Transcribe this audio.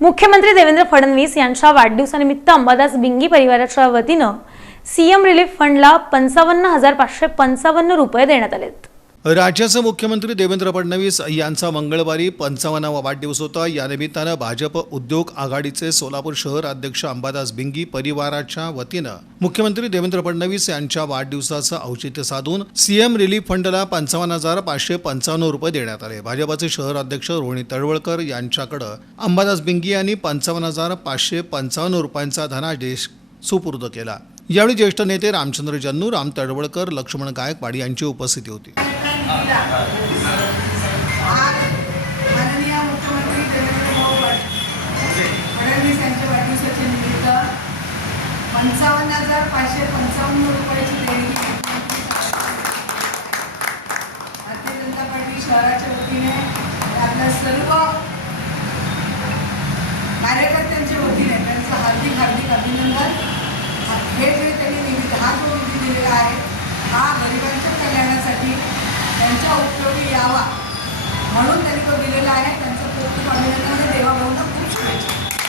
मुख्यमंत्री देवेंद्र फडणवीस यांच्या वाढदिवसानिमित्त अंबादास बिंगी परिवाराच्या वतीनं सीएम रिलीफ फंडला पंचावन्न हजार पाचशे पंचावन्न रुपये देण्यात आलेत. राज्याचे मुख्यमंत्री देवेंद्र फडणवीस यांचा मंगळवारी पंचावन्नावा वाढदिवस होता. यानिमित्तानं भाजप उद्योग आघाडीचे सोलापूर शहर अध्यक्ष अंबादास बिंगी परिवाराच्या वतीनं मुख्यमंत्री देवेंद्र फडणवीस यांच्या वाढदिवसाचं औचित्य साधून सीएम रिलीफ फंडला पंचावन्न हजार पाचशे पंचावन्न रुपये देण्यात आले. भाजपाचे शहर अध्यक्ष रोहिणी तळवळकर यांच्याकडं अंबादास बिंगी यांनी पंचावन्न हजार पाचशे पंचावन्न रुपयांचा धनादेश सुपूर्द केला. यावेळी ज्येष्ठ नेते रामचंद्र जन्नू राम तडवळकर लक्ष्मण गायकवाड यांची उपस्थिती होती. आज माननीय मुख्यमंत्री देवेंद्र भाऊ फडणवीस यांच्या वाढदिवसाच्या निमित्त पंचावन्न हजार पाचशे पंचावन्न रुपयाची देणगी भारतीय जनता पार्टी शहराच्या वतीने आपल्या सर्व कार्यकर्त्यांच्या वतीने म्हणून त्यांनी तो दिलेला आहे. त्यांचं खूप खूप